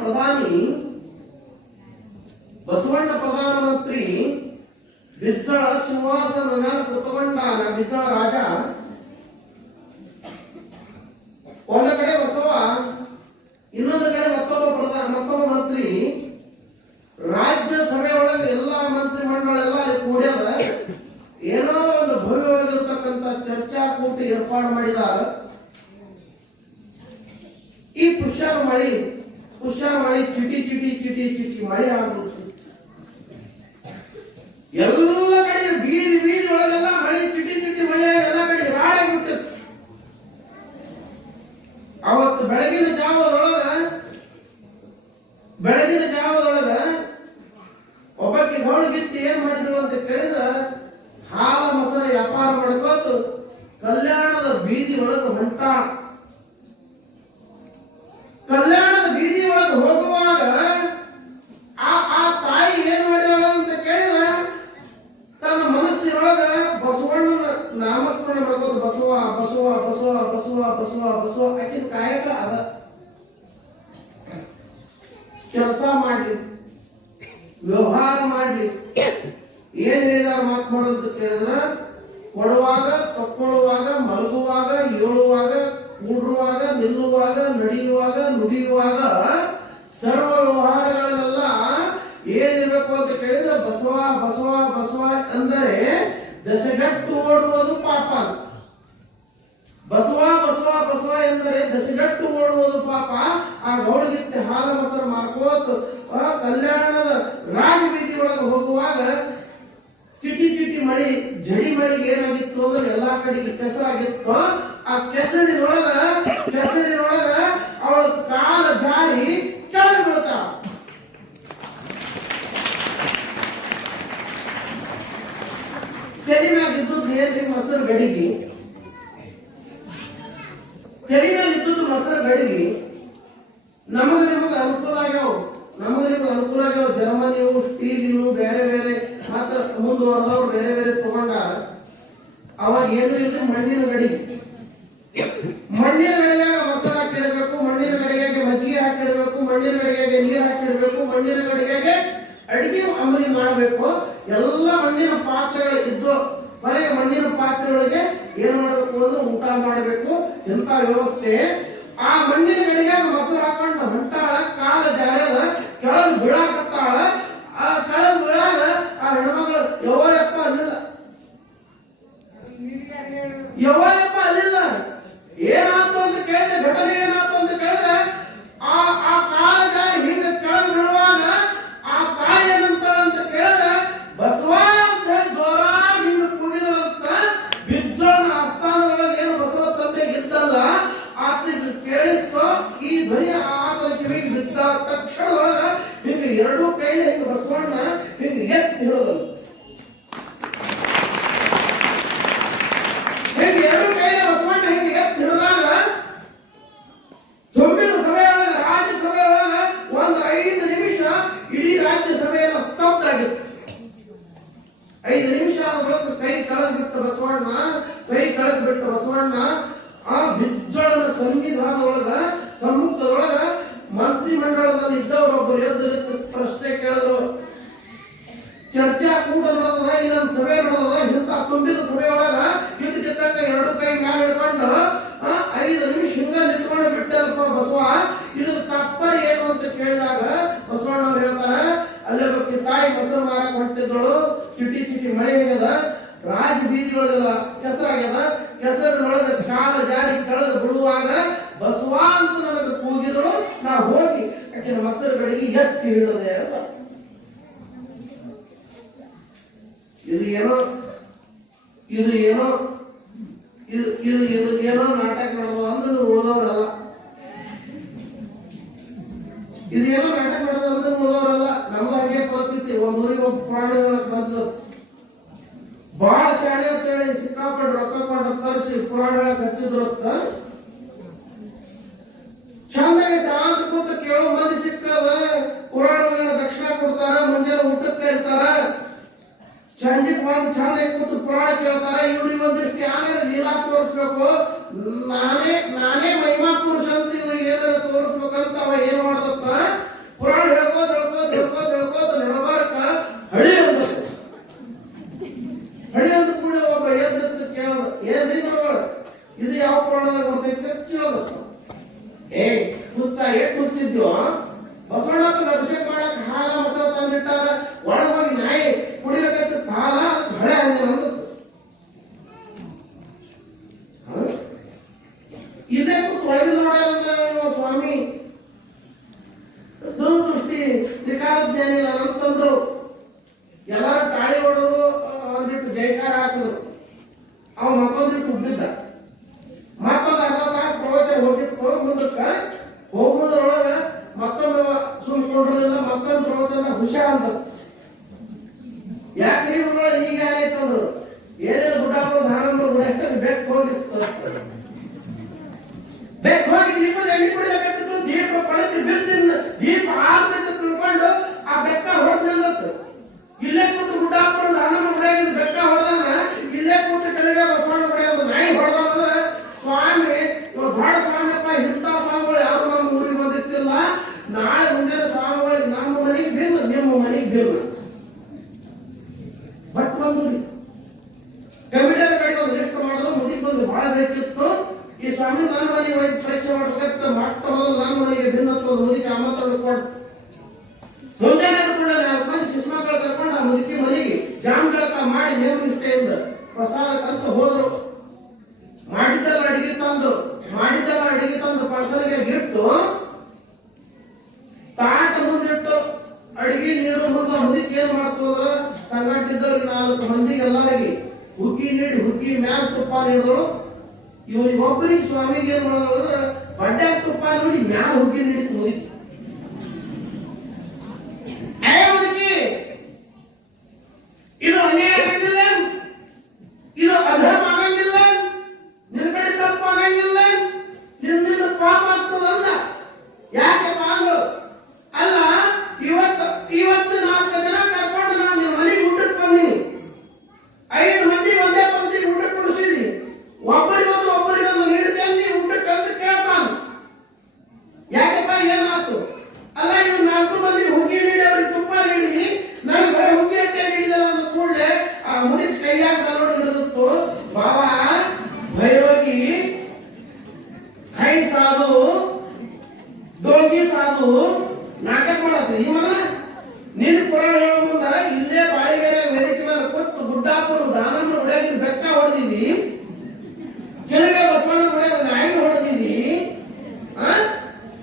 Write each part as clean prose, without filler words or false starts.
ಪ್ರಧಾನಿ ಬಸವಣ್ಣ ಪ್ರಧಾನಮಂತ್ರಿ ಬಿಜ್ಜಳ ಸಿಂಹಾಸನ ಮೇಲೆ ಕುತ್ಕೊಂಡಾಗ ಬಿಜ್ಜಳ ರಾಜ ಒಂದು ಕಡೆ ಬಸವ, ಇನ್ನೊಂದು ಕಡೆ ಮತ್ತೊಬ್ಬ ಮಂತ್ರಿ. ರಾಜ್ಯ ಸಭೆಯೊಳಗೆ ಎಲ್ಲಾ ಮಂತ್ರಿ ಮಂಡಳೆಲ್ಲ ಅಲ್ಲಿ ಕೂಡ್ಯದ. ಏನೋ ಒಂದು ಭವ್ಯವಾಗಿರ್ತಕ್ಕಂಥ ಚರ್ಚಾಕೂಟ ಏರ್ಪಾಡು ಮಾಡಿದಾರ. ಈ ಪುಷ್ಯರ ಮಳಿ ಚಿಟಿ ಚಿಟಿ ಚಿಟಿ ಚಿಟಿ ಮಳೆ ಆಗುತ್ತೆ. ಎಲ್ಲ ಕಡೆ ಬೀದಿ ಒಳಗೆಲ್ಲ ಮಳೆ ಚಿಟಿ ಚಿಟಿ ಮಳೆ ಎಲ್ಲ ಕಡೆ ರಾಳೆ ಬಿಟ್ಟಿತ್ತು. ಅವತ್ತು ಬೆಳಗಿನ ಜಾವದೊಳಗ ಒಬ್ಬಕ್ಕೆ ಗೌಡಗಿತ್ತಿ ಏನ್ ಮಾಡಿದ್ರು ಅಂತ ಕೇಳಿದ್ರ, ಹಾಲ ಮೊಸರ ವ್ಯಾಪಾರ ಮಾಡ್ಕೋತು ಕಲ್ಯಾಣದ ಬೀದಿ ಒಳಗೆ ಹೊಂಟಾಳ. ಕಲ್ಯಾಣದ ಬೀದಿ ಒಳಗೆ ಹೋಗುವಾಗ ಆ ತಾಯಿ ಏನ್ ಮಾಡ್ಯಾಳ ಅಂತ ಕೇಳಿದ್ರ, ತನ್ನ ಮನಸ್ಸಿನೊಳಗ ಬಸವಣ್ಣನ ನಾಮಸ್ಮರಣೆ ಮಾಡ್ಕೋದು, ಬಸವ ಬಸವ ಬಸವ ಬಸವ ಬಸವ ಬಸವ. ಆಕಿನ ಕಾಯಕ ಅದ. ಕೆಲಸ ಮಾಡ್ಲಿ, ವ್ಯವಹಾರ ಮಾಡ್ಲಿ, ಏನ್ ಹೇಳಿದಾರ ಮಾತು ಮಾಡೋದು ಕೇಳಿದ್ರ, ಕೊಡುವಾಗ ತಕ್ಕೊಳ್ಳುವಾಗ ಮಲಗುವಾಗ ಏಳುವಾಗ ಕೂಡುವಾಗ ನಿಲ್ಲುವಾಗ ನಡೆಯುವಾಗ ನುಡಿಯುವಾಗ ಸರ್ವ ವ್ಯವಹಾರಗಳನ್ನೆಲ್ಲ ಏನಿರ್ಬೇಕು ಅಂತ ಕೇಳಿದ್ರೆ ಬಸವ ಬಸವ ಬಸವ ಅಂದರೆ ದಸಗಟ್ಟು ಓಡುವುದು ಪಾಪ. ಬಸವ ಬಸವ ಬಸವ ಎಂದರೆ ದಸಗಟ್ಟು ಓಡುವುದು ಪಾಪ. ಆ ಗೌಡಗಿತ್ತಿ ಹಾಲ ಮೊಸರು ಮಾರ್ಕೋತ ಕಲ್ಯಾಣದ ರಾಜಬೀದಿ ಒಳಗೆ ಹೋಗುವಾಗ ಚಿಟಿ ಚಿಟಿ ಮಳಿ, ಜಡಿ ಮಳಿಗೆ ಏನಾಗಿತ್ತು ಅಂದ್ರೆ ಎಲ್ಲಾ ಕಡೆಗೆ ಕೆಸರಾಗಿತ್ತು. ಆ ಕೆಸರಿನೊಳಗ ಅವಳ ಕಾಲ ಜಾರಿ ಕೆಳಗೆ ಬೀಳ್ತಾವ. ತೆರಿ ಮ್ಯಾಗ ಇದ್ದದ್ದು ಏನ್ರಿ ಮೊಸರು ಗಡಿಗೆ, ತೆರಿ ಮ್ಯಾಗ ಇದ್ದದ್ದು ಮೊಸರು ಗಡಿಗೆ. ನಮಗೆ ನಿಮಗೆ ಅನುಕೂಲ ಆಗ್ಯಾವ, ಜರ್ಮನಿಯು ಸ್ಟೀಲ್ ಇವು ಬೇರೆ ಬೇರೆ ಮಾತ್ರ ಮುಂದುವರೆದವ್ರು ಬೇರೆ ಬೇರೆ ತಗೊಂಡಾರ. ಅವಾಗ ಏನು ಇದ್ರೆ ಮಣ್ಣಿನ ಗಡಿಗೆ ಮೊಸರು ಹಾಕಿಡಬೇಕು, ಮಣ್ಣಿನ ಗಡಿಗೆಗೆ ಮಜ್ಜಿಗೆ ಹಾಕಿಡಬೇಕು, ಮಣ್ಣಿನ ಗಡಿಗೆಗೆ ನೀರು ಹಾಕಿಡಬೇಕು, ಮಣ್ಣಿನ ಗಡಿಗೆಗೆ ಅಡಿಗೆ ಅಂಬಲಿ ಮಾಡಬೇಕು. ಎಲ್ಲ ಮಣ್ಣಿನ ಪಾತ್ರೆಗಳು ಇದ್ದು ಹೊರಗೆ ಮಣ್ಣಿನ ಪಾತ್ರೆಗಳಿಗೆ ಏನ್ ಮಾಡಬೇಕು ಅಂದ್ರೆ ಊಟ ಮಾಡಬೇಕು. ಎಂತ ವ್ಯವಸ್ಥೆ. ಆ ಮಣ್ಣಿನ ಗಡಿಗೆ ಮೊಸರು ಹಾಕೊಂಡು ಹೊಂಟಾಳ, ಕಾಲ ಜಾರದ ಕೆಳಗೆ ಬೀಳಾಕತ್ತಾಳ. ಆ ಕೆಳಗೆ ಬೀಳಾಗ ಆ ಹೆಣ್ಮಗಳು ಯವ್ವಯಪ್ಪ ಅಲ್ಲಿಲ್ಲ. ಏನಾಯ್ತು ಅಂತ ಕೇಳಿದ್ರೆ, ಘಟನೆ ಏನಾಯ್ತು ಅಂತ ಕೇಳಿದ್ರೆ, ಆ ಕಾಲ ಹಿಂಗ ಕೆಳಗೆ ಬೀಳುವಾಗ ಆ ತಾಯಿ ಏನಂತಾಳ ಅಂತ ಕೇಳಿದ್ರೆ, ಬಸವ ಅಂತ ಹೇಳಿ ಜೋರಾಗಿ ಹಿಂಗ ಕೂಗಿದಂತ ಬಿಜ್ಜಳನ ಆಸ್ಥಾನದೊಳಗೆ ಏನು ಬಸವ ತಂದೆ ಇದ್ದಲ್ಲ ಆತನಿಗೆ ಕೇಳಿಸ್ತೋ ಈ ಧ್ವನಿ ಆತನ ಕಿವಿಗೆ ಬಿದ್ದ ತಕ್ಷಣದೊಳಗ ಹಿಂಗ ಎರಡೂ ಕೈಲಿ ಹಿಂಗ ಬಸವಣ್ಣ ಹಿಂಗ ಎತ್ತಿ ಹಿಡಿದಲ್ಲ. ಹಿಂಗ ಎರಡು ಕೈಲಿ ಬಸವಣ್ಣ ಹಿಂಗ ಎತ್ತಿ ಹಿಡಿದಾಗ ತುಂಬಿನ ಸಭೆಯೊಳಗ, ರಾಜ್ಯಸಭೆಯೊಳಗ ಒಂದು 5 ನಿಮಿಷ ಇಡೀ ರಾಜ್ಯಸಭೆಯನ್ನು ಸ್ತಬ್ಧ ಆಗಿತ್ತು. 5 ನಿಮಿಷ ಆದ ಬಳಿಕ ಕೈ ಕೆಳಗೆ ಬಿಟ್ಟ ಬಸವಣ್ಣ ಆ ಬಿಜ್ಜಳನ ಸನ್ನಿಧಾನದೊಳಗ ಸಮ್ಮುಖದೊಳಗ ಮಂತ್ರಿ ಮಂಡಳದಲ್ಲಿ ಇದ್ದವರೊಬ್ಬರು ಎದ್ದು ಪ್ರಶ್ನೆ ಕೇಳಿದ್ರು. ಚರ್ಚಾ ಕೂಟ ನಡೆದ, ಇಲ್ಲೊಂದು ಸಭೆ ನಡೆದ. ಇಂಥ ತುಂಬಿದ ಸಭೆಯೊಳಗ ಇದಕ್ಕಿದ್ದಂಗ ಎರಡು ಕೈ ಮ್ಯಾಲ ಹಿಡ್ಕೊಂಡು 5 ನಿಮಿಷ ಹಿಂಗ ನಿಂತ್ಕೊಂಡು ಬಿಟ್ಟಲ್ಪ ಬಸವ. ಇದು ತಾತ್ಪರ್ಯ ಏನು ಅಂತ ಕೇಳಿದಾಗ ಬಸವಣ್ಣವ್ರು ಹೇಳ್ತಾರೆ, ಅಲ್ಲೇ ಬಗ್ಗೆ ತಾಯಿ ಮೊಸರು ಮಾರಕ್ ಹೊಂಟಿದ್ದಳು. ಚಿಟಿ ಚಿಟಿ ಮಳೆ ಆಗ್ಯದ, ರಾಜ ಬೀದಿಯೊಳಗೆಲ್ಲ ಕೆಸರಾಗ್ಯದ. ಕೆಸರಿನೊಳಗೆ ಕಾಲ ಜಾರಿ ಕೆಳಗೆ ಬಿಡುವಾಗ ಬಸವ ಅಂತ ನನಗೆ ಕೂಗಿದಳು. ನಾ ಹೋಗಿ ಯಾಕೆ ಮೊಸರು ಗಡಿಗೆ ಎತ್ತಿ ಹಿಡಿದೆ ಅಂತ. ಇದು ಏನೋ ನಾಟಕ ನಡೆದ ಅಂದ್ರೆ ಉಳಿದವರಲ್ಲ. ಇದೇನೋ ನಾಟಕ ನಡೆದ ಅಂದ್ರೆ ಉಳಿದವರಲ್ಲ. ನಮ್ದು ಹಾಗೆ ಪರಿಸ್ಥಿತಿ. ಒಂದೂರಿಗೆ ಒಬ್ಬ ಪ್ರಾಣಿಗಳ ಬಂದು ಬಹಳ ಶಾಣೆ ಅಂತ ಹೇಳಿ ಸಿಕ್ಕಾಪಟ್ಟು ರೊಕ್ಕ ಕೊಂಡು ತರಿಸಿ ಪುರಾಣಗಳ ಹಚ್ಚಿದ್ರು ಅಂತ ಚಂದಾಗಿ ಶಾಂತ ಕೂತ ಕೇಳೋ ಮಂದಿ ಸಿಕ್ಕದ. ಪುರಾಣಗಳನ್ನ ದಕ್ಷಿಣ ಕೊಡ್ತಾರ, ಮುಂಜಾನೆ ಊಟಕ್ಕೆ ಇರ್ತಾರ, ಸಂಜೆಗೆ ಬಂದು ಚಂದಾಗಿ ಕೂತು ಪುರಾಣ ಕೇಳ್ತಾರ. ಇವ್ರಿಗೆ ಒಂದಿಷ್ಟು ಯಾರು ಲೀಲಾ ತೋರಿಸ್ಬೇಕು, ನಾನೇ ಮಹಿಮಾ ಪುರುಷ ಅಂತ ಇವ್ರಿಗೆ ಏನಾದ್ರು ತೋರಿಸ್ಬೇಕಂತ ಅವ ಏನ್ ಮಾಡ್ದತ್ತ ತ್ರಿಕಾಲಜ್ಞಾನಿ ಅಂತಂದ್ರು. ಎಲ್ಲರೂ ತಾಳಿ ಹೊಡೆದ್ರು, ಒಂದಿಟ್ಟು ಜೈಕಾರ ಹಾಕಿದ್ರು. ಅವ್ ಮತ್ತೊಂದಿಟ್ಟು ಉಬ್ಬಿದ್ದ. ಮತ್ತೊಂದು ಅರ್ಧ ತಾಸು ಪ್ರವಚನ ಹೋಗಿತ್ತು. ಮುಂದಕ್ಕೆ ಹೋಗುವುದ್ರೊಳಗ ಮತ್ತೊಂದು ಸುಮ್ಕೊಂಡ್ರಲಿಲ್ಲ. ಮತ್ತೊಂದು ಪ್ರವಚನ ಹುಷಾರ್ ಅಂತ. ಯಾಕೆ ನೀವುಗಳು ಈಗ ಏನಾಯ್ತು ಅಂದ್ರು, ಏನೇನು ಗುಡ್ಡಾಪುರ ಧಾರಣ ಬೆಕ್ಕು ಹೋಗಿತ್ತು. ಬೆಕ್ಕು ಹೋಗಿ ದೀಪದ ಎಣ್ಣೆ ಕುಡಿಯಬೇಕಿತ್ತು. ದೀಪ ಪಳತಿ ಬಿದ್ದ ದೀಪ ಆರ್ತೈತೆ ತಿಳ್ಕೊಂಡು ಆ ಬೆಕ್ಕ ಹೊಡೆದಂಗತ್ತು. ಇಲ್ಲೇ ಕೂತು ಗುಡ್ಡಾಪುರ ಧಾರಣ ಹೊಡೆಯಾಗಿದ್ದು ಬೆಕ್ಕ ಹೊಡೆದಾನ. ಇಲ್ಲೇ ಕೂತು ಕೆಳಗೆ ಬಸವಣ್ಣ ಹೊಡೆಯೋದು ನಾಯಿ ಹೊಡೆದಂದ್ರೆ ಸ್ವಾಮಿ ಭಾಳ ಸ್ವಾಮಿಯಪ್ಪ, ಇಂಥ ಸ್ವಾಮಿಗಳು ಯಾರು ನಮ್ಮ ಊರಿಗೆ ಬಂದಿತ್ತಿಲ್ಲ. ನಾಳೆ ಮುಂಜಾನೆ ಸ್ವಾಮಿಗಳಿಗೆ ನಮ್ಮ ಮನೆಗೆ ಭಿನ್ನ, ನಿಮ್ಮ ಮನೆಗೆ ಭಿನ್ನ. ಬಟ್ ಬಂದು ಕಂಪ್ಯೂಟರ್ ಕಡೆ ಒಂದು ಲಿಸ್ಟ್ ಮಾಡೋದು ಮುಗಿಗೆ ಬಂದು ಬಹಳ ಬೇಕಿತ್ತು. ಈ ಸ್ವಾಮಿ ನನ್ನ ಮನೆಗೆ ಹೋಗಿ ಪರೀಕ್ಷೆ ಮಾಡ್ಬೇಕಂತ ಮಟ್ಟ ಮೊದಲು ನನ್ನ ಮನೆಗೆ ಭಿನ್ನತ್ವ ಮುಗಿಗೆ ಅಮ್ಮತ್ತೊಳಗೆ ಕೊಟ್ಟು ಮುಂಜಾನೆ ಕೂಡ 4 ಮಂದಿ ಶಿಷ್ಮಕ್ಕಳು ಕರ್ಕೊಂಡು ಆ ಮುದುಕಿ ಮನೆಗೆ ಜಾಮ್ ಜಳಕ ಮಾಡಿ ನೇಮನಿಷ್ಠೆಯಿಂದ ಪ್ರಸಾದಕ್ಕಂತ ಹೋದ್ರು. ಮಾಡಿದ್ದಲ್ಲ ಅಡಿಗೆ ತಂದು ಪರ್ಸಲಿಗೆ ಇಟ್ಟು ತಾಟ ಮುಂದಿಟ್ಟು ಅಡಿಗೆ ನೀಡೋ ಮುಂದೆ ಮುದುಕಿ ಏನ್ ಮಾಡ್ತದ್ರ, ಸಂಗಟ್ಟಿದ್ದವ್ರಿಗೆ 4 ಮಂದಿಗೆ ಎಲ್ಲರಿಗೆ ಹುಕ್ಕಿ ನೀಡಿ ಹುಕ್ಕಿ ಮ್ಯಾಲ ತುಪ್ಪ ನೀಡಿದ್ರು. ಇವ್ರಿಗೆ ಒಬ್ಬರಿಗೆ ಸ್ವಾಮಿಗೆ ಏನ್ ಮಾಡೋದ್ರ ಬಡ್ಡೆ ತುಪ್ಪ ನೋಡಿ ಮ್ಯಾಲ ಹುಕ್ಕಿ ನೀಡಿತ್ತು ಮುದುಕಿ. ಇದು ಅನ್ಯಾಯ ಆಗಂಗಿಲ್ಲ, ಇದು ಅಧರ್ಮ ಆಗಂಗಿಲ್ಲ, ನಿನ್ನ ಕಡೆ ತಪ್ಪು ಆಗಂಗಿಲ್ಲ, ನಿನ್ನ ಪಾಪ ಆಗ್ತದಲ್ಲ. ಯಾಕೆ ಬಾಂದ್ರು ಅಲ್ಲ, ಇವತ್ತು 4 ಜನ ಕರ್ಕೊಂಡು ನಾನು ನಿಮ್ಮ ಮನೆಗೆ ಊಟಕ್ಕೆ ಬಂದೀನಿ. 5 ಮಂದಿ ಒಂದೇ ಪಂಕ್ತಿಗೆ ಊಟಕ್ಕೆ ಕೊಡಿಸಿದಿ. ಒಬ್ಬರಿಗೊಂದು ನೀಡ್ತೇನೆ ನೀ ಊಟಕ್ಕೆ ಅಂತ ಕೇಳ್ತಾನ. ಯಾಕಪ್ಪ ಏನಾಯ್ತು? ಅಲ್ಲ, ಇವ್ 4 ಮಂದಿ ಹುಗ್ಗಿ ನೀಡಿ ಅವ್ರಿಗೆ ತುಪ್ಪ ನೀಡಿದಿ, ನನಗೆ ಬರೀ ಹುಗ್ಗಿ ಅಟ್ಟೆ ನೀಡಿದಲ್ಲ ಅಂದ ಕೂಡಲೇ ಆ ಮುದುಕಿ ಕೈಯಾಗ ಕಾಲೋಡಿ ಹಿಡಿದಿತ್ತು. ಬಾಬಾ ಭೈರೋಗಿ ಕೈ ಸಾಧು ಡೋಗಿ ಸಾಧು ನಾಟಕ ಮಾಡತ್ತೆ ಈ ಮಗನ. ನಿನ್ನ ಪುರಾಣ ಹೇಳೋ ಮುಂದ ಇಲ್ಲೇ ಬಾಳಿಗೆರೆ ವೇದಿಕೆ ಮೇಲೆ ಕೊಟ್ಟು ಗುಡ್ಡಾಪುರ ದಾನಮ್ಮ ಹೊಡೆಯಾಗಿ ಬೆಕ್ಕ ಹೊಡೆದಿದ್ದಿ, ಕೆಳಗೆ ಬಸವಣ್ಣ ಹೊಡೆದ ನಾಯಿ ಹೊಡೆದಿದ್ದಿ,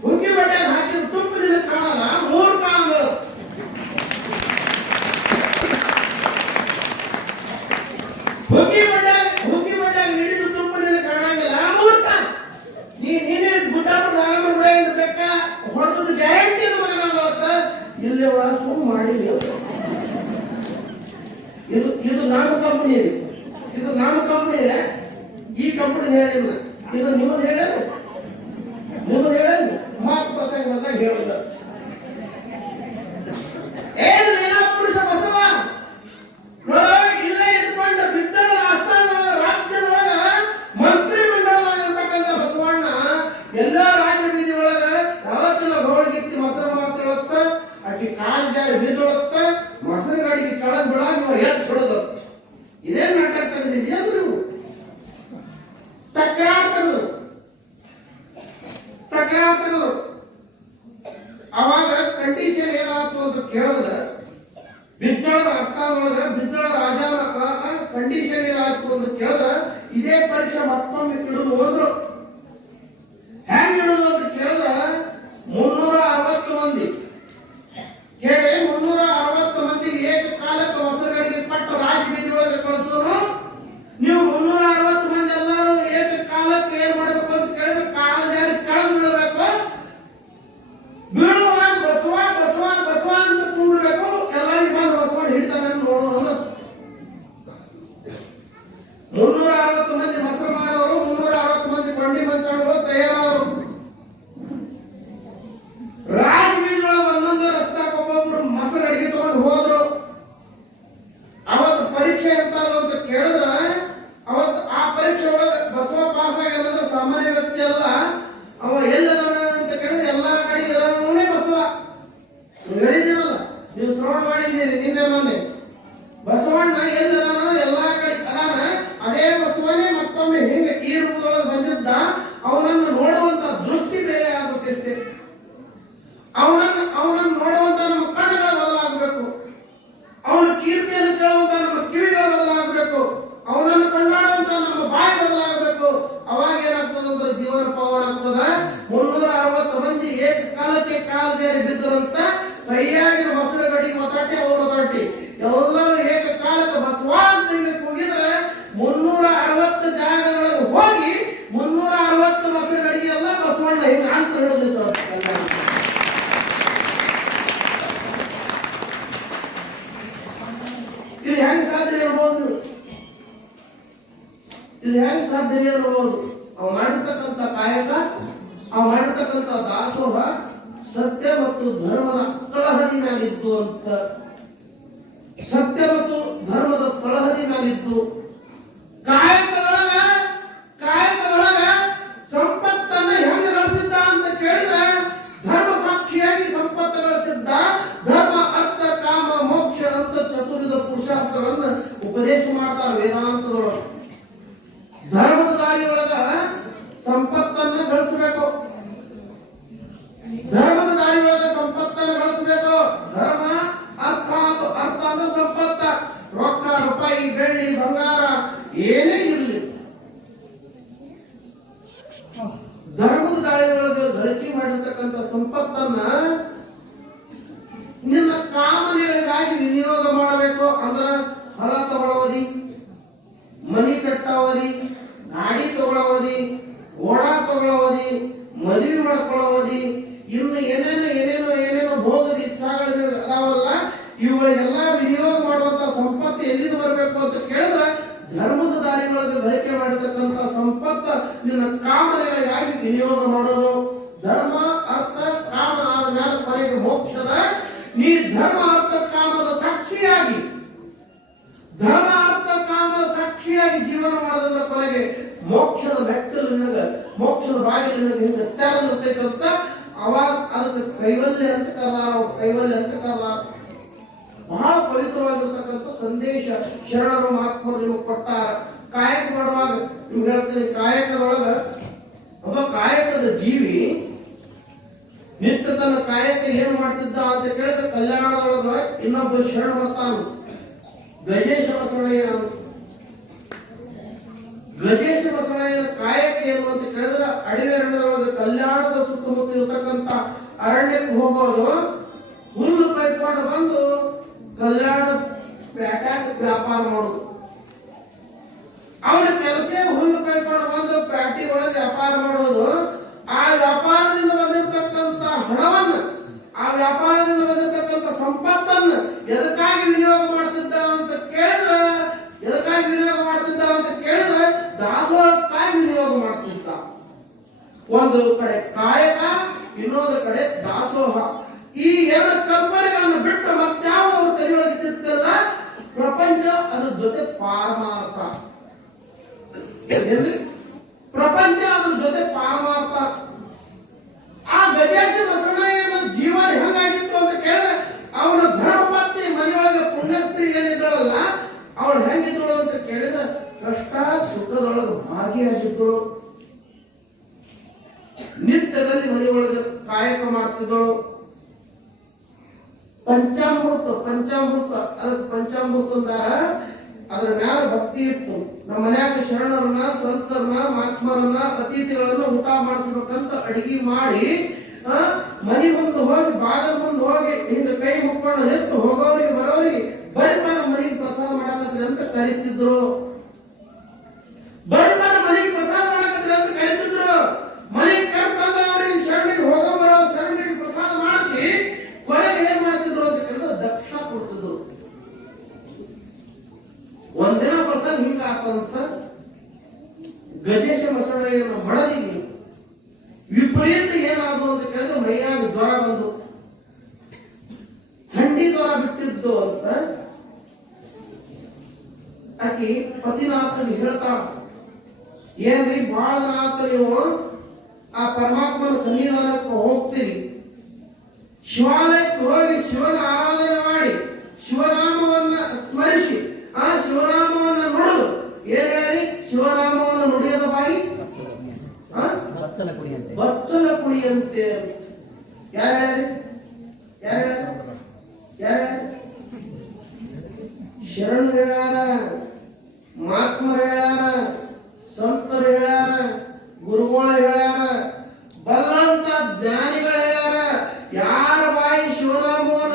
ಹುಗ್ಗಿ ಬಡ್ಯಾಗ ಹಾಕಿದ ತುಪ್ಪ ನಿನ್ನ ಕಾಣಲ್ಲ, ಮೂರ್ಖ ಅಂದ್ರು. ಹುಗ್ಗಿ ಬಡ್ಯಾಗ ಹಿಡಿದು ತುಪ್ಪ ನಿನ್ನ ಕಾಣಂಗಿಲ್ಲ, ಮೂರ್ಖ. ನೀನೇ ಗುಡ್ಡಾಪುರ ದಾನಮ್ಮ ಹೊಡೆಯಾಗಿದ್ದ ಬೆಕ್ಕ ಹೊಡೆದು ಗ್ಯಾರಂಟಿ ಮಗನಾಗತ್ತ. ಇಲ್ಲೇ ಒಳಗೆ ಸುಮ್ಮ ಮಾಡಿ ಇದು ನಮ್ಮ ಕಂಪನಿ ಇದೆ. ಇದು ನಮ್ಮ ಕಂಪನಿ ಇದೆ. ಈ ಕಂಪನಿ ಹೇಳಿಲ್ಲ, ಇದು ನಿಮ್ಮದು ಹೇಳ್ಯಾರ, ನಿಮ್ಮದು ಹೇಳ್ಯಾರ. ಮಾತು ಪ್ರಸಂಗ ಬಂದಾಗ ಹೇಳಿದ ಏನು ಪುರುಷ ಬಸವ ನೋಡ, ಇಲ್ಲೇ ಇದ್ಕೊಂಡು ಬಿದ್ದಳ ಆಸ್ಥಾನ ರಾಜ್ಯದೊಳಗ ಮಂತ್ರಿ ಮಂಡಳವಾಗಿರ್ತಕ್ಕಂಥ ಬಸವಣ್ಣ ಎಲ್ಲ ರಾಜ್ಯ ಬೀದಿ ಒಳಗ ಯಾವತ್ತಿನ ಗೌಳಿಗಿತ್ತಿ ಮೊಸರು ಮಾತಾಡತ್ತ, ಆಕಿ ಕಾಲು ಜಾರಿ ಬೀದೊಳತ್ತ, ಮೊಸರು ಗಾಡಿಗೆ ಕೆಳಗೆ ಬಿಡಾಗ ನೀವು ಎದ್ದು ಹೊಡೆದು ಇದೇನ್ ನಾಟಕ ತೆಗೆದಿದ್ದೀಯ ಅಂದ್ರೆ ನೀವು ತಕರಾರು ತೆಗೆದ್ರು. ಅವಾಗ ಕಂಡೀಷನ್ ಏನಾಯ್ತು ಅಂತ ಕೇಳಿದ್ರೆ ಬಿಜ್ಜಳದ ಆಸ್ಥಾನದೊಳಗ ಬಿಜ್ಜಳ ರಾಜನ ಕಂಡೀಷನ್ ಏನಾಯ್ತು ಅಂತ ಕೇಳಿದ್ರೆ ಇದೇ ಪರೀಕ್ಷೆ ಮತ್ತೊಮ್ಮೆ ಇಡುದು ಹೋದ್ರು. ಹೆಂಗ್ ಇಡುದು ಅಂತ ಕೇಳಿದ್ರೆ 360 ಮಂದಿ ಕೇಳಿ 360 ಮಂದಿಗೆ ಏಕಕಾಲಕ್ಕೆ ಹೊಸಗಳಿಗೆ ಪಟ್ಟು ರಾಜ ಬೀದಿಯೊಳಗೆ ಕಳಿಸೋರು. ನೀವು 360 ಮಂದಿ ಎಲ್ಲರೂ ಏಕಕಾಲಕ್ಕೆ ಏನ್ ಮಾಡ್ಬೇಕು ಅಂತ ಕೇಳಿದ್ರೆ ಕಾಲ ಜಾರಿ ಕೆಳಗೆ ಬೀಳಬೇಕು. ಬೀಳುವಾಗ ಬಸವ ಬಸವ ಬಸವ ಅಂತ ಕೂಡಬೇಕು. ಎಲ್ಲರಿಗೂ ಬಂದು ಬಸವ ಹಿಡಿತಾನೆ ನೋಡೋಣ. 360 ಮಂದಿ ಮೊಸರು ಮಾರೋರು, 360 ಮಂದಿ ಕೊಂಡಿ ಮಂಚಾಡೋರು ತಯಾರಾದರು. ರಾಜ ಬೀದಿಯೊಳಗೆ ಒಂದೊಂದು ರಸ್ತಾಕ ಒಬ್ಬೊಬ್ರು ಮೊಸರು ಅಡಿಗೆ ತಗೊಂಡು ಹೋದ್ರು. ಅವತ್ತು ಪರೀಕ್ಷೆ ಇರ್ತಾರ ಅಂತ ಕೇಳಿದ್ರೆ ಅವತ್ತು ಆ ಪರೀಕ್ಷೆ ಒಳಗೆ ಬಸವ ಪಾಸ್ ಆಗ್ಯಾನಂದ್ರೆ ಸಾಮಾನ್ಯ ವ್ಯಕ್ತಿ ಅಲ್ಲ. ಅವ ಎಲ್ಲದಾನ ಅಂತ ಕೇಳಿದ್ರೆ ಎಲ್ಲಾ ಕಡೆಗೆ ಎಲ್ಲನೇ ಬಸವ. ಹೇಳಿದ್ದೀರಲ್ಲ, ನೀವು ಶ್ರವಣ ಮಾಡಿದ್ದೀರಿ ನಿನ್ನೆ ಮೊನ್ನೆ. ಬಸವಣ್ಣ ಎಲ್ಲದಾನ ಎಲ್ಲಾ ಕಡೆ ಅದಾನ. ಅದೇ ಬಸವನೇ ಮತ್ತೊಮ್ಮೆ ಹಿಂಗೆ ಈ ರೂಪದೊಳಗೆ ಬಂದಿದ್ದ. ಅವನನ್ನು ನೋಡುವಂತ ದೃಷ್ಟಿ ಬೇರೆ ಆಗಬೇಕಷ್ಟೇ. ಅವನನ್ನು ನೋಡುವಂತ ನಮ್ಮ ಕಣ್ಣುಗಳ ಬದಲಾಗಬೇಕು. ಅವನ ಕೀರ್ತಿಯನ್ನು ಕೇಳುವಂತ ನಮ್ಮ ಕಿವಿಗಳ ಬದಲಾಗಬೇಕು. ಅವನನ್ನು ಕೊಂಡಾಡುವಂತ ನಮ್ಮ ಬಾಯಿ ಬದಲಾಗಬೇಕು. ಅವಾಗ ಏನಾಗ್ತದಂದ್ರೆ ಜೀವನ ಪವರ್ ಆಗ್ತದ. 360 ಮಂದಿ ಏಕಕಾಲಕ್ಕೆ ಕಾಲು ಜಾರಿ ಬಿದ್ದರಂತ ಕೈಯಾಗಿನ ಮೊಸರು ಗಡಿ ಒತ್ತಾಟಿ ಅವರು ಒತ್ತಾಟಿ ಎಲ್ಲರೂ ಏಕಕಾಲಕ್ಕೆ ಬಸವ ಅಂತ ಇಲ್ಲಿ ಕೂಗಿದ್ರೆ 360 ಜಾಗದೊಳಗೆ ಹೋಗಿ 360 ಮೊಸರು ಗಡಿಗೆ ಎಲ್ಲ ಬಸವಣ್ಣ ಹಿಂಗ ಅಂತ ಹೇಳೋದಿತ್ತು. ಇದು ಹೆಂಗ್ ಸಾಧ್ಯ ಇರ್ಬೋದು? ಇದು ಹೆಂಗ್ ಸಾಧ್ಯ ಇರಬಹುದು? ಅವ್ ಮಾಡಿರ್ತಕ್ಕಂಥ ಕಾಯಕ, ಅವ್ ಮಾಡಿರ್ತಕ್ಕಂಥ ದಾಸೋಹ ಸತ್ಯ ಮತ್ತು ಧರ್ಮದ ತಳಹದಿ ಮೇಲಿದ್ದು ಅಂತ. ಸತ್ಯ ಮತ್ತು ಧರ್ಮದ ತಳಹದಿ ಮೇಲಿದ್ದು. ಕಾಯಕದೊಳಗ ಸಂಪತ್ತನ್ನ ಹೆಂಗ ಗಳಿಸಿದ್ದ ಅಂತ ಕೇಳಿದ್ರೆ ಧರ್ಮ ಸಾಕ್ಷಿಯಾಗಿ ಸಂಪತ್ತು ಗಳಿಸಿದ್ದ. ಧರ್ಮ, ಅರ್ಥ, ಕಾಮ, ಮೋಕ್ಷ ಅಂತ ಚತುರ್ವಿಧ ಪುರುಷಾರ್ಥಗಳನ್ನ ಉಪದೇಶ ಮಾಡ್ತಾರೆ ವೇದಾಂತದೊಳಗೆ. ಧರ್ಮದ ದಾರಿಯೊಳಗ ಸಂಪತ್ತನ್ನ ಗಳಿಸಬೇಕು. ಧರ್ಮದ ದಾರಿಯೊಳಗ ಸಂಪತ್ತನ್ನ ಗಳಿಸಬೇಕು. ಧರ್ಮ, ಅರ್ಥ ಅಂದ್ರೆ ಸಂಪತ್ತ. ರೊಕ್ಕ, ರೂಪಾಯಿ, ಬೆಳ್ಳಿ, ಬಂಗಾರ ಏನೇ ಇರಲಿ ಧರ್ಮದ ದಾರಿಯೊಳಗ ಗಳಿಕೆ ಮಾಡಿರ್ತಕ್ಕಂಥ ಸಂಪತ್ತನ್ನ ನಿನ್ನ ಕಾಮನೆಗಳಿಗಾಗಿ ವಿನಿಯೋಗ ಮಾಡಬೇಕು. ಅಂದ್ರ ಹೊಲ ತಗೊಳ್ಳೋದಿ, ಮನಿ ಕಟ್ಟೋದಿ, ಗಾಡಿ ತಗೊಳ್ಳೋದಿ, ಗೋಡ ತಗೊಳ್ಳೋದಿ, ಮದುವೆ ಮಾಡ್ಕೊಳ್ಳೋದಿ, ಇನ್ನು ಏನೇನೋ ಭೋಗದ ಇಚ್ಛಾಗಳು ಅದಾವಲ್ಲ, ಇವುಗಳೆಲ್ಲ ವಿನಿಯೋಗ ಮಾಡುವಂತ ಸಂಪತ್ತು ಎಲ್ಲಿಂದ ಬರಬೇಕು ಅಂತ ಕೇಳಿದ್ರೆ ಧರ್ಮದ ದಾರಿಯೊಳಗೆ ಗಳಿಕೆ ಮಾಡಿರ್ತಕ್ಕಂಥ ಸಂಪತ್ತ ನಿನ್ನ ಕಾಮನೆಗಳಿಗಾಗಿ ವಿನಿಯೋಗ ಮಾಡೋದು. ಧರ್ಮ, ಅರ್ಥ, ಕಾಮ ಆದ ಮೇಲೆ ಕೊನೆಗೆ ಮೋಕ್ಷದ. ನೀ ಧರ್ಮ, ಅರ್ಥ, ಕಾಮದ ಸಾಕ್ಷಿಯಾಗಿ ಜೀವನ ಮಾಡೋದ್ರ ಕೊನೆಗೆ ಮೋಕ್ಷದ ಮೆಟ್ಟಲು ನಿನಗೆ, ಮೋಕ್ಷದ ಬಾಗಿಲು ನಿನಗೆ ಹಿಂಗೆ ತೆರೆದಿರ್ತೈತೆ ಅಂತ. ಅವಾಗ ಅದಕ್ಕೆ ಕೈವಲ್ಯ ಅಂತ ಕರೆದಾರ. ಬಹಳ ಪವಿತ್ರವಾಗಿರ್ತಕ್ಕಂಥ ಸಂದೇಶ ಶರಣರು ಮಹಾತ್ಮರು ನಿಮಗೆ ಕೊಟ್ಟಾರ. ಕಾಯಕ ಮಾಡುವಾಗ ನಿಮ್ಗೆ ಹೇಳ್ತೀನಿ, ಕಾಯಕದೊಳಗ ಒಬ್ಬ ಕಾಯಕದ ಜೀವಿ ನಿತ್ಯ ತನ್ನ ಕಾಯಕ ಏನ್ ಮಾಡ್ತಿದ್ದ ಅಂತ ಕೇಳಿದ್ರೆ ಕಲ್ಯಾಣದೊಳಗ ಇನ್ನೊಬ್ಬ ಶರಣ ಬರ್ತಾನ, ಗಜೇಶ ಬಸವಯ್ಯ. ಗಜೇಶ ಬಸವಯ್ಯನ ಕಾಯಕ ಏನು ಅಂತ ಕೇಳಿದ್ರೆ ಅಡವಿ ಅರಣ್ಯದೊಳಗೆ ಕಲ್ಯಾಣದ ಸುತ್ತಮುತ್ತ ಇರ್ತಕ್ಕಂಥ ಅರಣ್ಯಕ್ಕೆ ಹೋಗೋದು, ಹುಲ್ಲು ಕೈಕೊಂಡು ಬಂದು ಕಲ್ಯಾಣ ಪ್ಯಾಟ್ಯಾಗ ವ್ಯಾಪಾರ ಮಾಡೋದು. ಅವನ ಕೆಲಸ ಹುಲ್ಲು ಕೈಕೊಂಡು ಬಂದು ಪ್ಯಾಟಿ ಒಳಗೆ ವ್ಯಾಪಾರ ಮಾಡೋದು. ಆ ವ್ಯಾಪಾರದಿಂದ ಬಂದಿರತಕ್ಕಂಥ ಹಣವನ್ನ, ಆ ವ್ಯಾಪಾರದಿಂದ ಬಂದಿರತಕ್ಕಂಥ ಸಂಪತ್ತನ್ನು ಎದಕ್ಕಾಗಿ ವಿನಿಯೋಗ ಮಾಡ್ತಿದ್ದ ಅಂತ ಕೇಳಿದ್ರೆ ದಾಸೋಹಕ್ಕಾಗಿ ವಿನಿಯೋಗ ಮಾಡ್ತಿದ್ದ. ಒಂದು ಕಡೆ ಕಾಯಕ, ಇನ್ನೊಂದು ಕಡೆ ದಾಸೋಹ. ಈ ಎರಡು ಕಲ್ಪನೆಗಳನ್ನು ಬಿಟ್ಟು ಮತ್ತಾವ ಅವರು ತಲೆಯೊಳಗಿತ್ತಿಲ್ಲ. ಪ್ರಪಂಚ ಅದ್ರ ಜೊತೆ ಪಾರಮಾರ್ಥ. ಪ್ರಪಂಚ ಅದ್ರ ಜೊತೆ ಪಾರಮಾರ್ಥ. ಆ ಗಜೇಶ ಬಸವಣ್ಣನ ಜೀವನ ಹೆಂಗಾಗಿತ್ತು ಅಂತ ಕೇಳಿದ್ರೆ ಅವನ ಧರ್ಮಪತ್ನಿ ಮನೆಯೊಳಗೆ ಪುಣ್ಯಸ್ತ್ರೀ ಏನಿದ್ದಳಲ್ಲ, ಅವಳು ಹೆಂಗಿದ್ದಳು ಅಂತ ಕೇಳಿದ್ರೆ ಕಷ್ಟ ಸುಖದೊಳಗೆ ಭಾಗಿಯಾಗಿದ್ದಳು. ನಿತ್ಯದಲ್ಲಿ ಮನೆಯೊಳಗೆ ಕಾಯಕ ಮಾಡ್ತಿದ್ದಳು. ಪಂಚಾಮೃತ ಅದಕ್ಕೆ ಪಂಚಾಮೃತ ಅಂದಾರ. ಅದ್ರ ಮ್ಯಾಲ ಭಕ್ತಿ ಇತ್ತು. ನಮ್ಮ ಮನ್ಯಾಗ ಶರಣರನ್ನ, ಸಂತರನ್ನ, ಮಹಾತ್ಮರನ್ನ, ಅತಿಥಿಗಳನ್ನ ಊಟ ಮಾಡಿಸ್ಬೇಕಂತ ಅಡಿಗೆ ಮಾಡಿ ಮನೆ ಮುಂದೆ ಹೋಗಿ, ಬಾಗಲ ಮುಂದೆ ಹೋಗಿ ಹಿಂಗ ಕೈ ಮುಕ್ಕೊಂಡು ನಿಂತು ಹೋಗೋರಿಗೆ ಬರೋರಿಗೆ ಬರ್ಪ ನಮ್ಮ ಮನೆಗೆ ಪ್ರಸಾದ ಮಾಡಕತ್ರಿ ಅಂತ ಕರೀತಿದ್ರು. ಬರ್ಪ ನಮ್ಮ ಮನೆಗೆ ಪ್ರಸಾದ ಮಾಡಕತ್ರಿ ಅಂತ ಕರೀತಿದ್ರು. ಮನೆಗೆ ಕರ್ಕೊಂಡ ಅವ್ರಿಗೆ ಶರಣಿಗೆ ಹೋಗೋ ಬರೋ ಶರಣಿಗೆ ಪ್ರಸಾದ ಮಾಡಿಸಿ ಕೊನೆಗೆ ಏನ್ ಮಾಡ್ತಿದ್ರು ಅಂತ ಕೇಳಿದ್ರೆ ದಕ್ಷ ಕೊಡ್ತಿದ್ರು. ಒಂದಿನ ಪ್ರಸಂಗ ಹಿಂಗ ಆತಂತ ಗಜೇಶ ಬಸವಣ್ಣನ ಬಡದಿಗೆ ವಿಪರೀತ ಏನಾದ್ರು ಅಂತ ಕೇಳಿದ್ರೆ ಮೈಯಾಗ ಜ್ವರ ಬಂದು ಥಂಡಿ ಜ್ವರ ಬಿಟ್ಟಿದ್ದು ಅಂತ ಆಕಿ ಪತಿನಾಥನಿಗೆ ಹೇಳ್ತಾಳ, ಏನ್ರಿ ಬಹಳ ನಾಥ ನೀವು ಆ ಪರಮಾತ್ಮನ ಸನ್ನಿಧಾನಕ್ಕೆ ಹೋಗ್ತೀರಿ, ಶಿವಾಲಯಕ್ಕೆ ಹೋಗಿ ಶಿವನ ಆರಾಧನೆ ಮಾಡಿ ಶಿವನಾಮವನ್ನ ಸ್ಮರಿಸಿ ಆ ಶಿವನಾಮವನ್ನ ನುಡಿದು ಏನ್ ಹೇಳಿ, ಶಿವನಾಮವನ್ನು ನುಡಿಯದ ಬಾಯಿ ಬಚ್ಚಲ ಕುಡಿಯಂತೆ. ಯಾರು ಶರಣ ಹೇಳ್ಯಾರ, ಮಹಾತ್ಮರು ಹೇಳ್ಯಾರ, ಸಂತರು ಹೇಳ್ಯಾರ, ಗುರುಗಳು ಹೇಳ್ಯಾರ, ಬಲ್ಲಂತ ಜ್ಞಾನಿಗಳು ಹೇಳ್ಯಾರ. ಯಾರ ಬಾಯಿ ಶಿವನಾಮವನ್ನು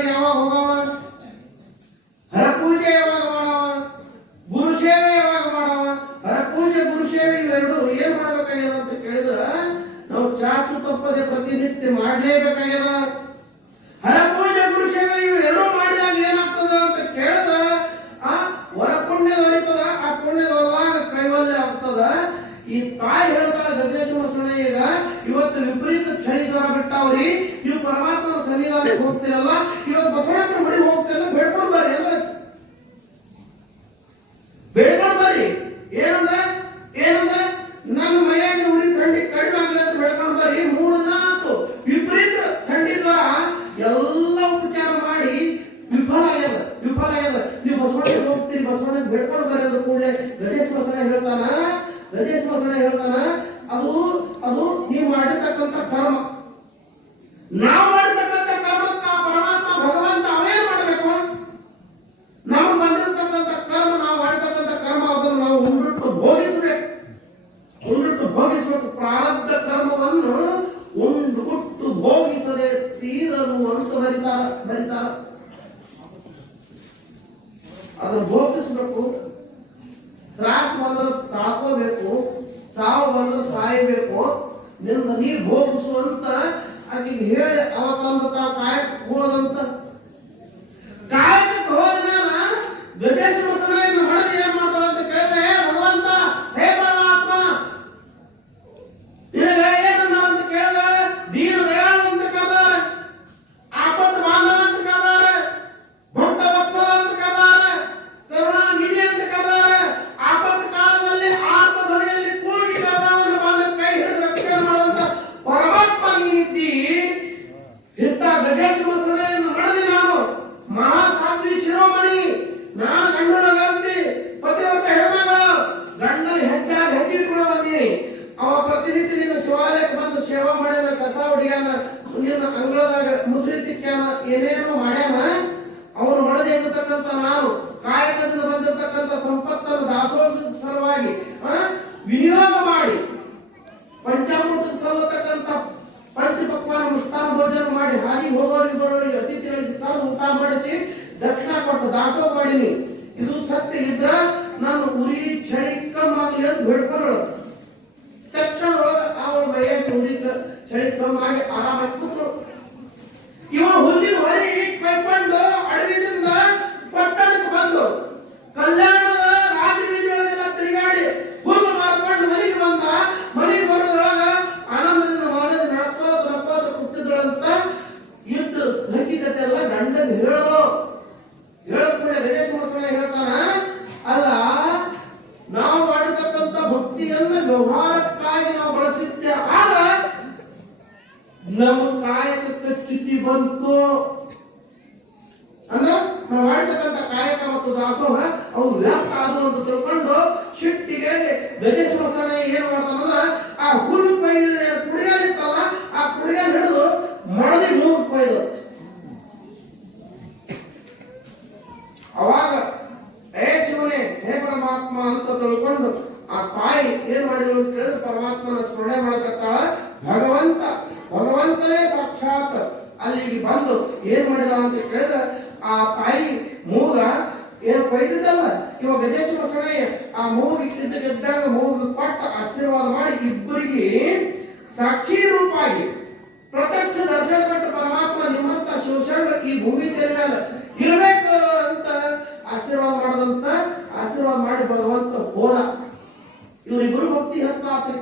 ಅಂಗಡಿಗೆ ಯಾವಾಗ ಹೋಗವ, ಹರಪೂಜೆ ಯಾವಾಗ ಮಾಡವ, ಗುರುಸೇವೆ ಯಾವಾಗ ಮಾಡವ. ಹರಪೂಜೆ ಗುರುಸೇವೆ ಇವೆರಡು ಏನ್ ಮಾಡ್ಬೇಕಾಗ್ಯದ ಅಂತ ಕೇಳಿದ್ರ ನಾವು ಚಾಚು ತಪ್ಪದೆ ಪ್ರತಿನಿತ್ಯ ಮಾಡ್ಲೇಬೇಕಾಗ್ಯದ. ಹರಪೂಜೆ ಗುರುಸೇವೆ ಇವೆರಡು ಮಾಡಿದಾಗ ಏನಾಗ್ತದ ಅಂತ ಕೇಳಿದ್ರ ಆ ಹೊರ ಪುಣ್ಯ ದೊರೀತದ, ಆ ಪುಣ್ಯ ದೊರೆದಾಗ ಕೈವಲ್ಯ ಆಗ್ತದ. ಈ ತಾಯಿ ಹೇಳ್ತಾಳ ಗಜೇಶ್ವರ ಶರಣಯ್ಯಗ, ಇವತ್ತು ವಿಪರೀತ ಚಳಿ ಜ್ವರ ಬಿಟ್ಟಾವ್ರಿ, ನೀವು ಪರಮಾತ್ಮನ ಸನ್ನಿಧಾನಕ್ಕೆ ಹೋಗ್ತಿರಲ್ಲ, ಇವತ್ತು ಬಸವಣ್ಣನ ಮನೆಗೆ ಹೋಗ್ತಿರಲ್ಲ, ಬೇಡ್ಕೊಂಡು ಬರ್ರಿ ಎಲ್ಲ ಬೇಡ್ಕೊಂಡು ಬರ್ರಿ. ಏನಂದ್ರೆ ನನ್ನ ಮೈಯಾಗಿನ ಉರಿ ಥಂಡಿ ಕಡಿಮೆ ಆಗಲಿ ಅಂತ ಬೇಡ್ಕೊಂಡು ಬರ್ರಿ. 3 ದಿನ ಆಯ್ತು ವಿಪರೀತ ಥಂಡಿ ಜ್ವರ, ಎಲ್ಲ ಉಪಚಾರ ಮಾಡಿ ವಿಫಲ ಆಗ್ಯದ. ನೀವು ಬಸವಣ್ಣಗೆ ಹೋಗ್ತೀರಿ, ಬಸವಣ್ಣಗೆ ಬೇಡ್ಕೊಂಡು ಬರ್ರಿ ಅಂದ ಕೂಡಲೇ ಗಜೇಶ್ವರ ಶರಣಯ್ಯ ಹೇಳ್ತಾನ ಅದು ನೀವು ಮಾಡಿರ್ತಕ್ಕಂಥ ಕರ್ಮ. ನಾವು ಮಾಡಿರ್ತಕ್ಕಂಥ ಕರ್ಮಕ್ಕ ಪರಮಾತ್ಮ ಭಗವಂತ ಅವೇನ್ ಮಾಡಬೇಕು, ನಮಗೆ ಬಂದಿರತಕ್ಕಂಥ ಕರ್ಮ, ನಾವು ಮಾಡಿರ್ತಕ್ಕಂಥ ಕರ್ಮ ಅದನ್ನು ನಾವು ಉಂಬಿಟ್ಟು ಭೋಗಿಸ್ಬೇಕು. ಪ್ರಾರಬ್ಧ ಕರ್ಮವನ್ನು ಉಂಡುಬಿಟ್ಟು ಭೋಗಿಸದೆ ತೀರದು ಅಂತ ಬರೀತಾರ. ಅದನ್ನು ಭೋಗಿಸ್ಬೇಕು. ತ್ರಾಸ ಬಂದ್ರೆ ತಾಕೋಬೇಕು, ಸಾವು ಬಂದ್ರೆ ಸಾಯಬೇಕು. ನಿನ್ನ ನೀ ಭೋಗಿಸುವಂತ ಆಕೆಗೆ ಹೇಳಿ ಅವತ್ತಂದು ಕಾಯಕ್ಕೆ ಹೋದಂತ. ಕಾಯಕ್ಕೆ ಹೋದ್ಮೇಲ ಗಜೇಶ್ವರ ಶರಣಯ್ಯನ ಹೊಡೆದು ಏನ್ ಮಾಡ್ತಾರ ಅಂತ ಕೇಳಿದ್ರೆ, ಭಗವಂತ ಹೇ ಪರಮಾತ್ಮ ನಿನಗೆ ಏನನ್ನ ಅಂತ ಕೇಳಿದ್ರೆ, ದೀನ ದಯಾಳು ಅಂತ ಕರ್ದಾರ, ಆಪತ್ ಬಾಂಧವ ಅಂತ ಕರ್ದಾರ, ಭಕ್ತ ವತ್ಸಲ ಅಂತ ಕರ್ದಾರ, ಕರುಣಾ ನಿಧಿ ಅಂತ ಕರ್ದಾರ. ಆಪತ್ ಕಾಲದಲ್ಲಿ ಆತ್ಮ ಧ್ವನಿಯಲ್ಲಿ ಕೂಗಿ ಕರ್ದವನ ಬಂದ ಕೈ ಹಿಡಿದು ರಕ್ಷಣೆ ಮಾಡುವಂತ ಪರಮಾತ್ಮ ನೀನಿದ್ದಿ. ಇಂಥ ಗಜೇಶ್ವರ ಶರಣಯ್ಯನ ಹೊಡೆದಿ ನಾನು ಮಹಾಸಾಧ್ವಿ ಶಿರೋಮಣಿ, ನಾನು ಗಂಡನಗರ್ತಿ ಪತಿವತ್ತ ಹೆಣ್ಮಗಳು, ಗಂಡನ ಹೆಚ್ಚಿ ಕೂಡ ಬಂದೀನಿ. ಅವ ಪ್ರತಿನಿತ್ಯ ನಿನ್ನ ಶಿವಾಲಯಕ್ಕೆ ಬಂದು ಸೇವಾ ಮಾಡ್ಯಾನ, ಕಸ ಹೊಡಿಯಾನ, ನಿನ್ನ ಅಂಗಳದಾಗ ಮುದ್ರಿ ತಿಕ್ಕ್ಯಾನ, ಏನೇನೋ ಮಾಡ್ಯಾನ. ಅವನು ಹೊಡೆದೇ ಇರತಕ್ಕಂಥ ನಾನು ಕಾಯಕದಿಂದ ಬಂದಿರತಕ್ಕಂಥ ಸಂಪತ್ತನ್ನು ದಾಸೋಹದ ಸಲುವಾಗಿ ವಿನಿಯೋಗ ಮಾಡಿ ಪಂಚಾಮೃತ ಸಲ್ಲತಕ್ಕಂಥ ಪಂಚಪಕ್ವಾನ ಮುಷ್ಟಾನ ಭೋಜನ ಮಾಡಿ ಹಾಗೆ ಹೋಗೋರಿಗೆ ಬರೋರಿಗೆ ಅತಿಥಿಗಳಿಗೆ ತಂದು ಊಟ ಮಾಡಿಸಿ ದಕ್ಷಿಣ ಕೊಟ್ಟು ದಾಸೋಹ ಮಾಡೀನಿ. ಇದು ಸತ್ಯ ಇದ್ರ ನಾನು ಉರಿ ಚಳಿ ಕಮ್ಮಾಗಲಿ ಅಂತ ಬೇಡ್ಕೊಳ್ಳೋಳು. ತಕ್ಷಣ ಅವಳ ಮೈಯಾಗಿ ಉರಿ ಚಳಿ ಕಮ್ಮಾಗಿ ಆರಾಮಾಗಿ ಕೂತರು. ಇವ ಹುಲ್ಲಿನ ಹೊರಿ ಕೈಕೊಂಡು ಅಡವಿದಿಂದ ಪಟ್ಟಣಕ್ಕೆ ಬಂದು ಕಲ್ಯಾಣದ ರಾಜಬೀದಿಗಳನ್ನೆಲ್ಲ ತಿರುಗಾಡಿ ಹುಲ್ಲು ಮಾರ್ಕೊಂಡು ಮನೆಗೆ ಬಂದ. ಮನೆಗೆ ಬರೋದ್ರೊಳಗ ಆನಂದದಿಂದ ಮನದ ನಡ್ಕೋತ ಕೂತಿದ್ರಂತ. ಇದ್ದು ಹಕ್ಕಿಕತೆ ಎಲ್ಲ ಗಂಡನ ಹೇಳೋದು. ಕೂಡ ಗಜೇಶ್ವರ ಶರಣಯ್ಯ ಹೇಳ್ತಾನ, ಅಲ್ಲ ನಾವು ಮಾಡಿರ್ತಕ್ಕಂಥ ಭಕ್ತಿಯನ್ನ ವ್ಯವಹಾರಕ್ಕಾಗಿ ನಾವು ಬಳಸಿದ್ದೆ, ಆದ್ರೆ ನಮ್ಮ ಕಾಯಕಕ್ಕೆ ಚ್ಯುತಿ ಬಂತು ಅಂದ್ರೆ ನಾವು ಮಾಡಿರ್ತಕ್ಕಂಥ ಕಾಯಕ ಮತ್ತು ದಾಸೋಹ ಅವು ವ್ಯರ್ಥ ಆದವು ಅಂತ ತಿಳ್ಕೊಂಡು ಶಿಟ್ಟಿಗೆ ಗಜೇಶ್ವರ ಶರಣಯ್ಯ ಏನ್ ಮಾಡ್ತಾನಂದ್ರ ಆ ಹುಲ್ಲು ಕುಡಿಯಲಿತ್ತಲ್ಲ, ಆ ಕುಡಿಯ ಹಿಡಿದು ಮಡದಿ ಮೂಗು ಕೊಯ್ದು. ಅವಾಗ ಶಿವನೇ ಹೇ ಪರಮಾತ್ಮ ಅಂತ ತಿಳ್ಕೊಂಡು ಆ ತಾಯಿ ಏನ್ ಮಾಡಿದ್ರು ಅಂತ ಕೇಳಿದ್ರೆ ಪರಮಾತ್ಮನ ಸ್ಮರಣೆ ಮಾಡಕತ್ತಾಳ. ಭಗವಂತನೇ ಸಾಕ್ಷಾತ್ ಅಲ್ಲಿಗೆ ಬಂದು ಏನ್ ಮಾಡಿದ ಅಂತ ಕೇಳಿದ್ರೆ ಆ ತಾಯಿ ಮೂಗ ಏನು ಕೊಯ್ದಿದ್ದಲ್ಲ, ಇವಾಗ ಗಜೇಶ್ವರ ಶರಣಯ್ಯ ಆ ಮೂಗಿದ್ದಾಗ ಮೂಗು ಕೊಟ್ಟ ಆಶೀರ್ವಾದ ಮಾಡಿ ಇಬ್ಬರಿಗೆ ಸಾಕ್ಷಿ ರೂಪಾಗಿ ಪ್ರತ್ಯಕ್ಷ ದರ್ಶನ ಕೊಟ್ಟು ಪರಮಾತ್ಮ ನಿಮ್ಮಂತ ಶಿವಶರಣ ಈ ಭೂಮಿ ಮೇಲೆ ಇರಬೇಕು ಅಂತ ಆಶೀರ್ವಾದ ಮಾಡಿ ಭಗವಂತ ಹೋದ. ಇವರಿಬ್ಬರು ಭಕ್ತಿ ಹೆಚ್ಚಾತ್ರಿ.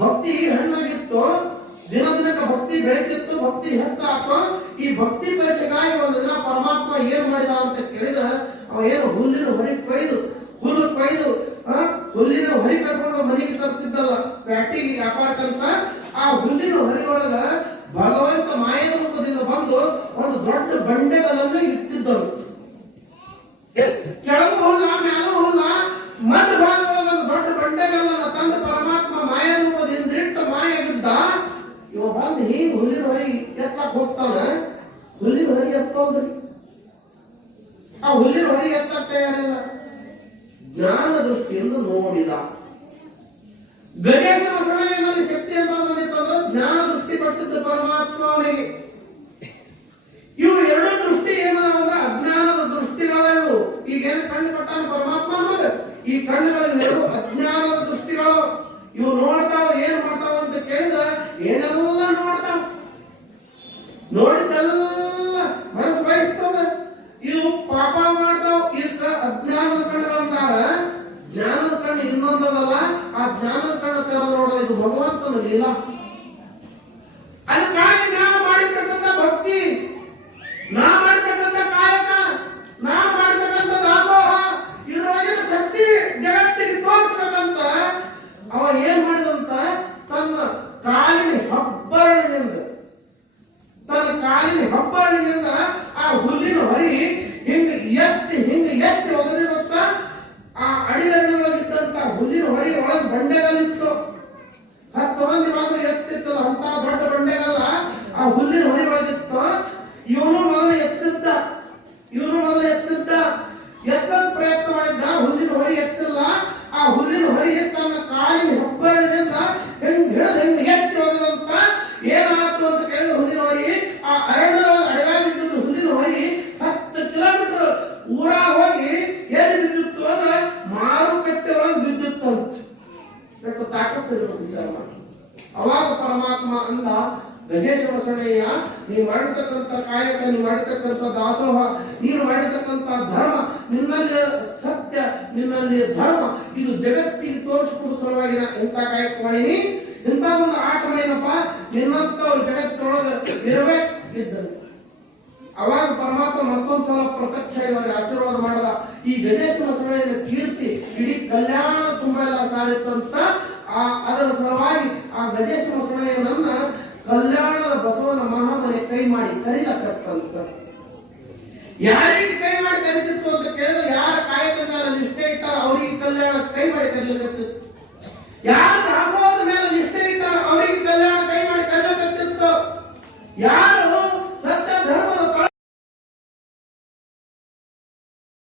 ಭಕ್ತಿ ಹಣ್ಣಾಗಿತ್ತು, ದಿನ ದಿನಕ್ಕೆ ಭಕ್ತಿ ಬೆಳೆತಿತ್ತು, ಭಕ್ತಿ ಹೆಚ್ಚಾತು. ಈ ಭಕ್ತಿ ಪರೀಕ್ಷೆಗಾಗಿ ಒಂದು ದಿನ ಪರಮಾತ್ಮ ಏನ್ ಮಾಡಿದ ಅಂತ ಕೇಳಿದ್ರೆ, ಅವ ಏನು ಹುಲ್ಲಿನ ಹೊರಿ ಕೊಯ್ದು ಹುಲ್ಲಿನ ಹೊರಿ ಕಟ್ಕೊಂಡು ಮನೆಗೆ ತರ್ತಿದ್ದಲ್ಲ ಪ್ಯಾಟಿಗೆ ವ್ಯಾಪಾರಕ್ಕಂತ, ಆ ಹುಲ್ಲಿನ ಹೊರಿಯೊಳಗ ಭಗವಂತ ಮಾಯ ರೂಪದಿಂದ ಬಂದು ಒಂದು ದೊಡ್ಡ ಬಂಡೆಗಳನ್ನು ಇಟ್ಟಿದ್ದರು. ಕೆಳಗೂ ಹುಲ್ಲ ಮ್ಯಾಲೂ ಹುಲ್ಲ, ಮಧ್ಯ ಭಾಗದೊಳಗ ಒಂದು ದೊಡ್ಡ ಬಂಡೆಗಳನ್ನು ತಂದು ಪರಮಾತ್ಮ ಮಾಯ ರೂಪದಿಂದ ಇಟ್ಟು ಮಾಯಾಗಿದ್ದ. ಇವ ಬಂದು ಹೀಗೆ ಹುಲ್ಲಿನ ಹೊರಿ ಎತ್ತಕ್ ಹೋಗ್ತಾನ. ಹುಲ್ಲಿನ ಹೊರಿ ಎತ್ತೋದ್ರಿ, ಆ ಹುಲ್ಲಿನ ಹೊರಿ ಎತ್ತಕ್ಕ ತಯಾರಿಲ್ಲ. ಜ್ಞಾನ ದೃಷ್ಟಿಯಿಂದ ನೋಡಿದ. ಗಜೇಶ್ವರ ಶರಣಯ್ಯನಲ್ಲಿ ಶಕ್ತಿ ಅಂತ ಬಂದಿತ್ತಂದ್ರೆ ಜ್ಞಾನ ದೃಷ್ಟಿ ಕೊಟ್ಟಿದ್ದ ಪರಮಾತ್ಮ ಅವನಿಗೆ. ಇವು ಬಂದದಲ್ಲ ಆ ಜ್ಞಾನದ ಕಣ್ಣು ತೆರೆದು ನೋಡೋದು ಇದು ಭಗವಂತನ ಲೀಲಾ. ಅದಕ್ಕಾಗಿ ನಾವು ಮಾಡಿರ್ತಕ್ಕಂಥ ಭಕ್ತಿ, ನಾ ಮಾಡಿರ್ತಕ್ಕಂಥ ಕಾಯಕ, ನಾ ಮಾಡಿರ್ತಕ್ಕಂಥ ದಾಸೋಹ, ಇದರೊಳಗಿನ ಶಕ್ತಿ ಜಗತ್ತಿಗೆ ತೋರಿಸ್ಬೇಕಂತ ಅವ ಏನ್ ಮಾಡಿದಂತ ತನ್ನ ಕಾಲಿನ ಹೆಬ್ಬರಳಿನಿಂದ ಆ ಹುಲ್ಲಿನ ಹೊರಿ ಹಿಂಗ ಎತ್ತಿ ಒಗೆದಿರುತ್ತ ಆ ಅಡಿಗಲ್ಲಿದ್ದಂತ ಹುಲ್ಲಿನ ಹೊರಿ ಒಳಗೆ ಬಂಡೆಗಲ್ಲಿತ್ತು. 10 ಮಂದಿ ಮಾತ್ರ ಎತ್ತಿತ್ತಲ್ಲ ಅಂತ ದೊಡ್ಡ ಬಂಡೆಗಲ್ಲ ಆ ಹುಲ್ಲಿನ ಹೊರಿ ಒಳಗಿತ್ತು. ಇವನು ಮೊದಲು ಎತ್ತಿದ್ದ ಎತ್ತಲು ಪ್ರಯತ್ನ ಮಾಡಿದ್ದ, ಹುಲ್ಲಿನ ಹೊರಿ ಎತ್ತಿಲ್ಲ. ಆ ಹುಲ್ಲಿನ ಹೊರಿ ತನ್ನ ಕಾಲಿನ ಹೆಬ್ಬರಳಿನಿಂದ ಹಿಂಗ್ ಎತ್ತಿ ಒಗೆದಂತ ಏನಾಯ್ತು ಅಂತ ಕೇಳಿದ್ರೆ ಹುಲ್ಲಿನ ಹೊರಿ ಆ ಅಡಗಾಗಿದ್ದು ಹುಲ್ಲಿನ ಹೊರಿ 10 ಕಿಲೋಮೀಟರ್ ಊರಾಗ ಹೋಗಿ ಎಲ್ಲಿ ಬಿದ್ದಿತ್ತು ಅಂದ್ರೆ ಮಾರುಕಟ್ಟೆ ಒಳಗೆ ಬಿದ್ದಿತ್ತು ಅಂತ ತಾಕತ್ತಿರೋದು ವಿಚಾರ ಮಾಡಿ. ಅವಾಗ ಪರಮಾತ್ಮ ಅಂದ, ಗಜೇಶ ಬಸವಣ್ಣಯ್ಯ, ನೀ ಮಾಡಿರ್ತಕ್ಕಂಥ ಕಾಯಕ, ನೀ ಮಾಡಿರ್ತಕ್ಕಂಥ ದಾಸೋಹ, ನೀನು ಮಾಡಿರ್ತಕ್ಕಂಥ ಧರ್ಮ, ನಿನ್ನಲ್ಲಿ ಸತ್ಯ, ನಿನ್ನಲ್ಲಿ ಧರ್ಮ, ಇದು ಜಗತ್ತಿಗೆ ತೋರಿಸಿಕೊಡುವ ಸಲುವಾಗಿ ಇಂಥ ಕಾಯಕ ಮಾಡೀನಿ. ಇಂಥ ಒಂದು ಆಟ ಏನಪ್ಪ, ನಿನ್ನಂಥವ್ರು ಜಗತ್ತೊಳಗೆ ಇರಬೇಕಿದ್ದರು. ಅವಾಗ ಪರಮಾತ್ಮ ಮತ್ತೊಂದು ಸಲ ಪ್ರತ್ಯಕ್ಷ ಇವರಿಗೆ ಆಶೀರ್ವಾದ ಮಾಡಿದ. ಈ ಗಜೇಶ ಬಸವಣ್ಣನ ಕೀರ್ತಿ ಇಡೀ ಕಲ್ಯಾಣ ತುಂಬ ಎಲ್ಲ ಸಾರಿತ್ತಂತ. ಅದರ ಸಲುವಾಗಿ ಆ ಗಜೇಶ ಬಸವಣ್ಣನನ್ನ ಕಲ್ಯಾಣದ ಬಸವನ ಮಹಾಮನೆ ಕೈ ಮಾಡಿ ಕರೀಲಕತ್ತಂತ. ಯಾರಿಗೆ ಕೈ ಮಾಡಿ ಕರಿತಿತ್ತು ಅಂತ ಕೇಳಿದ್ರೆ, ಯಾರ ಕಾಯಕ ಮೇಲೆ ನಿಷ್ಠೆ ಇಟ್ಟಾರ ಅವರಿಗೆ ಕಲ್ಯಾಣ ಕೈ ಮಾಡಿ ಕರೀಲಕತ್ತಿತ್ತು. ಯಾರ ದಾಸೋಹದ ಮೇಲೆ ನಿಷ್ಠೆ ಇಟ್ಟಾರ ಅವರಿಗೆ ಕಲ್ಯಾಣ ಕೈ ಮಾಡಿ ಕರೀಲಕತ್ತಿತ್ತು. ಯಾರ